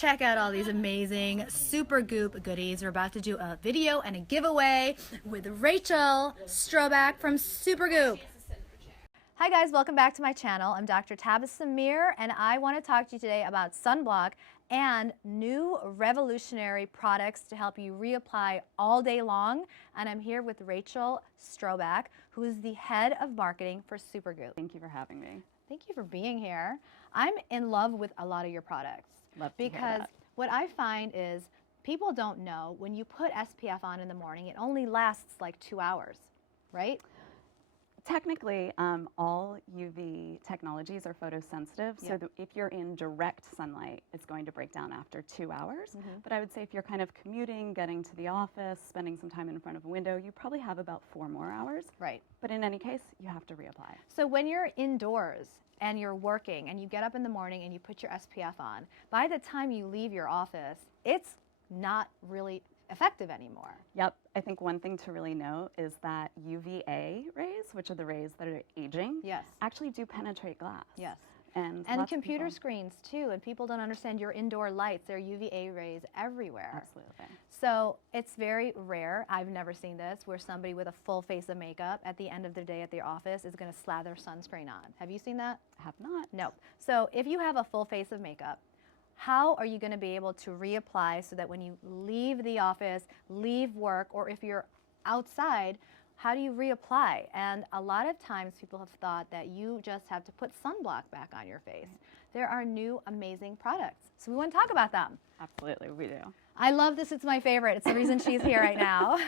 check out all these amazing Supergoop goodies. We're about to do a video and a giveaway with Rachel Stroback from Supergoop. Hi guys, welcome back to my channel. I'm Dr. Tabitha Samir, and I want to talk to you today about sunblock and new revolutionary products to help you reapply all day long. And I'm here with Rachel Stroback, who is the head of marketing for Supergood. Thank you for having me. Thank you for being here. I'm in love with a lot of your products. Love to hear because that. what I find is people don't know when you put SPF on in the morning, it only lasts like 2 hours, right? Technically, all UV technologies are photosensitive, so if you're in direct sunlight, it's going to break down after 2 hours. But I would say if you're kind of commuting, getting to the office, spending some time in front of a window, you probably have about 4 more hours. Right. But in any case, you have to reapply. So when you're indoors and you're working and you get up in the morning and you put your SPF on, by the time you leave your office, it's not really effective anymore. Yep. I think one thing to really note is that UVA rays, which are the rays that are aging, actually do penetrate glass. Yes. And computer screens too, and people don't understand your indoor lights. There are UVA rays everywhere. Absolutely. So it's very rare, I've never seen this, where somebody with a full face of makeup at the end of the day at their office is going to slather sunscreen on. Have you seen that? I have not. No. So if you have a full face of makeup, how are you going to be able to reapply so that when you leave the office, leave work, or if you're outside, how do you reapply? And a lot of times people have thought that you just have to put sunblock back on your face. There are new amazing products. So we want to talk about them. Absolutely, we do. I love this. It's my favorite. It's the reason she's here right now.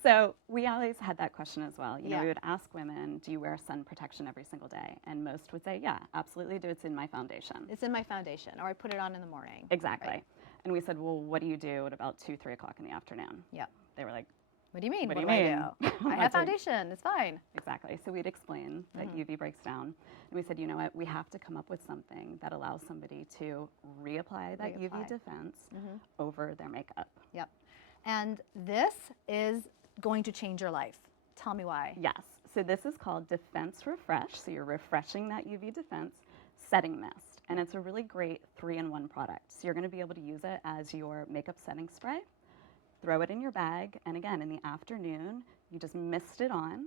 So we always had that question as well. You know, we would ask women, do you wear sun protection every single day? And most would say, yeah, absolutely do. It's in my foundation. It's in my foundation, or I put it on in the morning. Exactly. Right. And we said, well, what do you do at about 2, 3 o'clock in the afternoon? Yep. They were like, what do you mean? What do I you do? I have foundation. It's fine. Exactly. So we'd explain that UV breaks down. And we said, you know what, we have to come up with something that allows somebody to reapply that UV defense over their makeup. Yep. And this is going to change your life. Tell me why. Yes. So this is called Defense Refresh. So you're refreshing that UV defense setting mist. And it's a really great 3-in-1 product. So you're going to be able to use it as your makeup setting spray. Throw it in your bag, and again, in the afternoon, you just mist it on,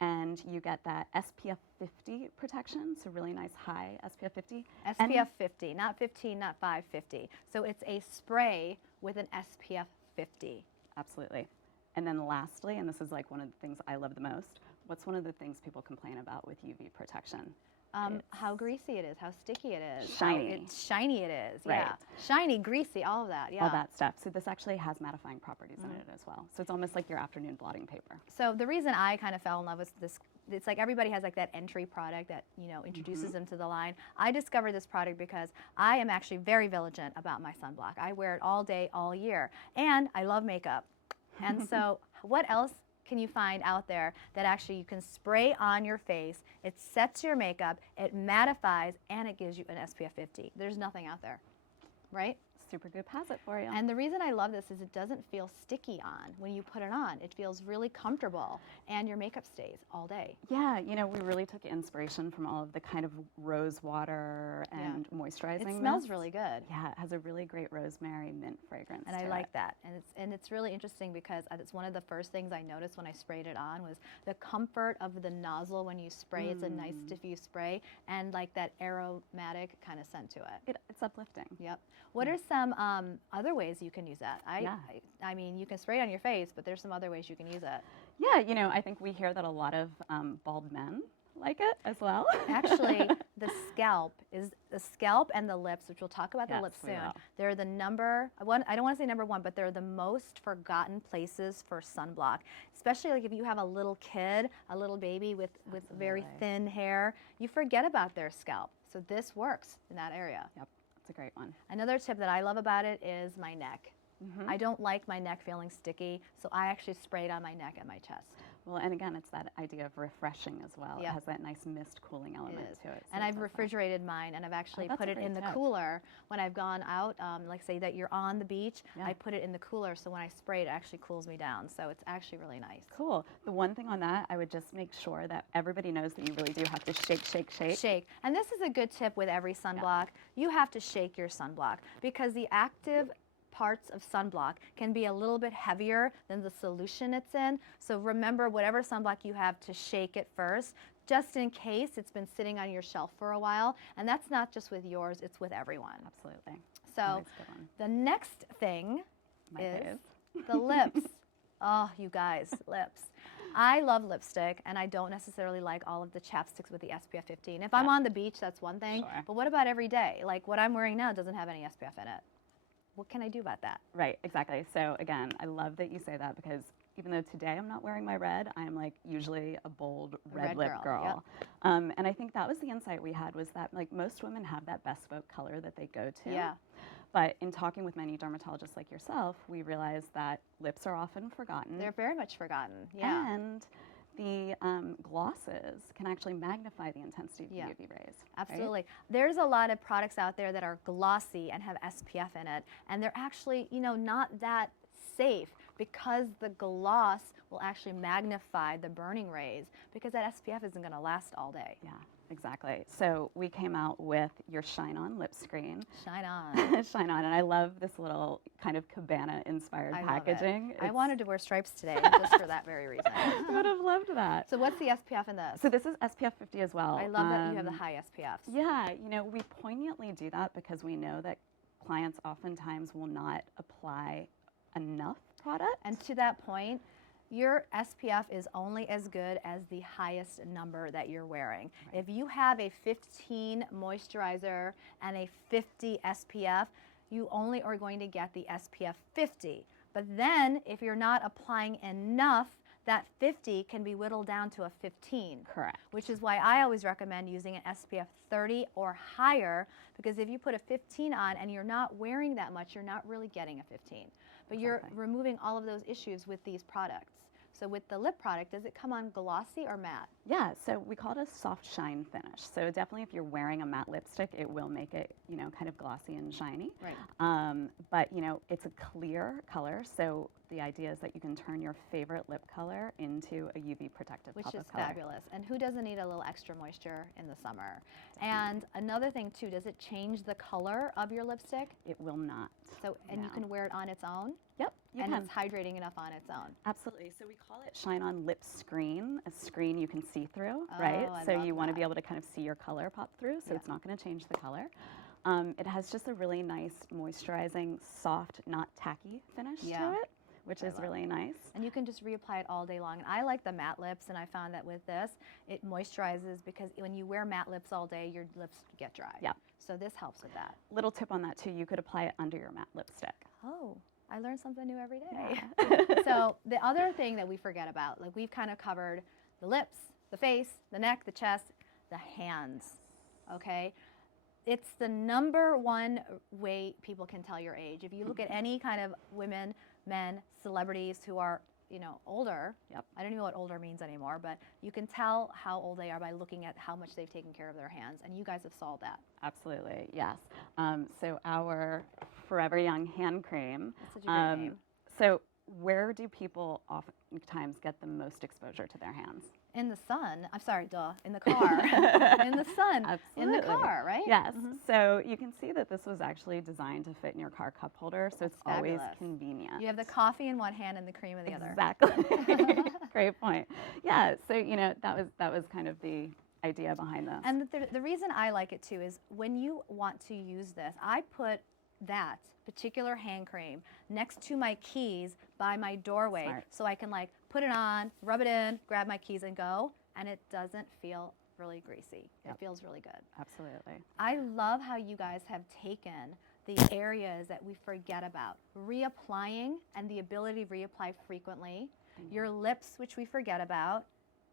and you get that SPF 50 protection, so really nice high SPF 50. SPF 50, not 15, not 550. So it's a spray with an SPF 50. Absolutely. And then lastly, and this is like one of the things I love the most, what's one of the things people complain about with UV protection? How greasy it is, how sticky it is. Shiny. Shiny it is, right. Yeah. Shiny, greasy, all of that, yeah. All that stuff. So this actually has mattifying properties in it as well. So it's almost like your afternoon blotting paper. So the reason I kind of fell in love with this, it's like everybody has like that entry product that, you know, introduces them to the line. I discovered this product because I am actually very vigilant about my sunblock. I wear it all day, all year. And I love makeup. And so what else can you find out there that actually you can spray on your face, it sets your makeup, it mattifies, and it gives you an SPF 50. There's nothing out there, right? Supergood has it for you. And the reason I love this is it doesn't feel sticky on when you put it on. It feels really comfortable, and your makeup stays all day. Yeah, you know, we really took inspiration from all of the kind of rose water and moisturizing. It smells really good. Yeah, it has a really great rosemary mint fragrance. And I like that. And it's really interesting because it's one of the first things I noticed when I sprayed it on was the comfort of the nozzle when you spray. It's a nice diffuse spray, and like that aromatic kind of scent to it. It's uplifting. Yep. What are some other ways you can use that? I mean, you can spray it on your face, but there's some other ways you can use it. Yeah, you know, I think we hear that a lot of bald men like it as well. Actually, the scalp and the lips, which we'll talk about the lips soon. They're the number one. I don't want to say number one, but they're the most forgotten places for sunblock. Especially like if you have a little kid, a little baby with very thin hair, you forget about their scalp. So this works in that area. Yep. A great one. Another tip that I love about it is my neck. I don't like my neck feeling sticky, so I actually spray it on my neck and my chest. Well, and again, it's that idea of refreshing as well. Yep. It has that nice mist cooling element to it. So And it I've does that. refrigerated mine, and I've actually That's put a it great in the tip. cooler when I've gone out. Like say that you're on the beach, Yeah. I put it in the cooler, so when I spray it, it actually cools me down. So it's actually really nice. Cool. The one thing on that, I would just make sure that everybody knows that you really do have to shake, shake, shake. Shake. And this is a good tip with every sunblock. You have to shake your sunblock because the active parts of sunblock can be a little bit heavier than the solution it's in. So remember, whatever sunblock you have, to shake it first, just in case it's been sitting on your shelf for a while. And that's not just with yours, it's with everyone. Absolutely. So Always a good one. the next thing My is fave. the lips. Oh, you guys, lips. I love lipstick, and I don't necessarily like all of the chapsticks with the SPF 15. If I'm on the beach, that's one thing. Sure. But what about every day? Like what I'm wearing now doesn't have any SPF in it. What can I do about that? Right, exactly. So again, I love that you say that because even though today I'm not wearing my red, I'm like usually a bold red lip girl. And I think that was the insight we had, was that like most women have that bespoke color that they go to. Yeah. But in talking with many dermatologists like yourself, we realized that lips are often forgotten. They're very much forgotten. Yeah. And the glosses can actually magnify the intensity of the UV rays. Absolutely. Right? There's a lot of products out there that are glossy and have SPF in it, and they're actually, you know, not that safe because the gloss will actually magnify the burning rays because that SPF isn't going to last all day. Yeah, exactly. So we came out with your Shine On lip screen. Shine on. Shine On, and I love this little kind of cabana-inspired packaging. I wanted to wear stripes today just for that very reason. I would have loved that. So what's the SPF in this? So this is SPF 50 as well. I love that you have the high SPFs. Yeah, you know, we poignantly do that because we know that clients oftentimes will not apply enough product. And to that point, your SPF is only as good as the highest number that you're wearing. Right. If you have a 15 moisturizer and a 50 SPF, you only are going to get the SPF 50. But then if you're not applying enough, that 50 can be whittled down to a 15. Correct. Which is why I always recommend using an SPF 30 or higher, because if you put a 15 on and you're not wearing that much, you're not really getting a 15. But you're removing all of those issues with these products. So with the lip product, does it come on glossy or matte? Yeah, so we call it a soft shine finish. So definitely if you're wearing a matte lipstick, it will make it, you know, kind of glossy and shiny. Right. But, you know, it's a clear color, so the idea is that you can turn your favorite lip color into a UV protective Which pop is of color. fabulous. And who doesn't need a little extra moisture in the summer? And another thing too, does it change the color of your lipstick? It will not. So, and you can wear it on its own? Yep, you and can. it's hydrating enough on its own. Absolutely. So we call it Shine On Lip Screen, a screen you can see through, right? I So love you want to that. be able to kind of see your color pop through, so it's not going to change the color. It has just a really nice moisturizing, soft, not tacky finish to it, which is really nice. And you can just reapply it all day long. And I like the matte lips, and I found that with this, it moisturizes because when you wear matte lips all day, your lips get dry. Yeah. So this helps with that. Little tip on that too, you could apply it under your matte lipstick. Oh, I learn something new every day. Yeah. So the other thing that we forget about, like we've kind of covered the lips, the face, the neck, the chest, the hands, okay? It's the #1 way people can tell your age. If you look at any kind of women, men, celebrities who are, you know, older, I don't even know what older means anymore, but you can tell how old they are by looking at how much they've taken care of their hands, and you guys have solved that. Absolutely, yes. So our Forever Young hand cream. That's such a great name. So where do people oftentimes get the most exposure to their hands? In the sun. I'm sorry, duh. In the car. In the sun. Absolutely. In the car, right? Yes. So you can see that this was actually designed to fit in your car cup holder, so it's always fabulous. convenient. You have the coffee in one hand and the cream in the other. Exactly. Great point. Yeah. So you know that was kind of the idea behind this. And the reason I like it too is when you want to use this, I put that particular hand cream next to my keys by my doorway. Smart. So I can like put it on, rub it in, grab my keys and go, and it doesn't feel really greasy. It feels really good. Absolutely. I love how you guys have taken the areas that we forget about, reapplying and the ability to reapply frequently, your lips, which we forget about,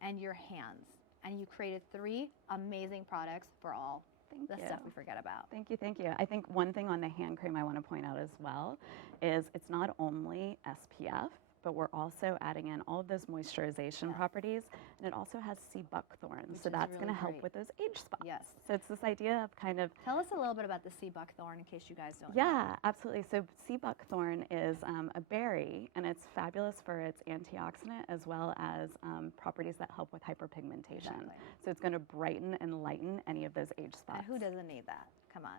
and your hands. And you created 3 amazing products for all the stuff we forget about. Thank you, thank you. I think one thing on the hand cream I want to point out as well is it's not only SPF, but we're also adding in all of those moisturization properties, and it also has sea buckthorn, so that's really going to help great. with those age spots. Yes. So it's this idea of kind of... Tell us a little bit about the sea buckthorn in case you guys don't know. Yeah, absolutely. So sea buckthorn is a berry, and it's fabulous for its antioxidant as well as properties that help with hyperpigmentation. Exactly. So it's going to brighten and lighten any of those age spots. And who doesn't need that? Come on.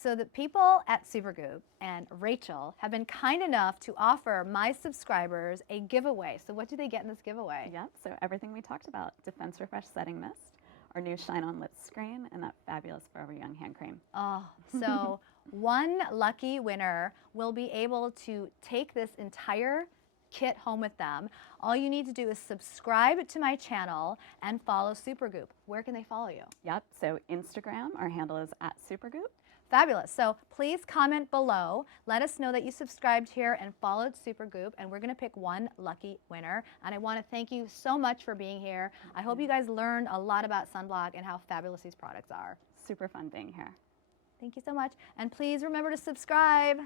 So the people at Supergood and Rachel have been kind enough to offer my subscribers a giveaway. So what do they get in this giveaway? Yep, so everything we talked about, Defense Refresh Setting Mist, our new Shine On Lip Screen, and that fabulous Forever Young hand cream. Oh, so one lucky winner will be able to take this entire kit home with them. All you need to do is subscribe to my channel and follow Supergood. Where can they follow you? Yep, so Instagram, our handle is @Supergood. Fabulous. So please comment below. Let us know that you subscribed here and followed Supergood, and we're going to pick one lucky winner. And I want to thank you so much for being here. I hope you guys learned a lot about sunblock and how fabulous these products are. Super fun being here. Thank you so much. And please remember to subscribe.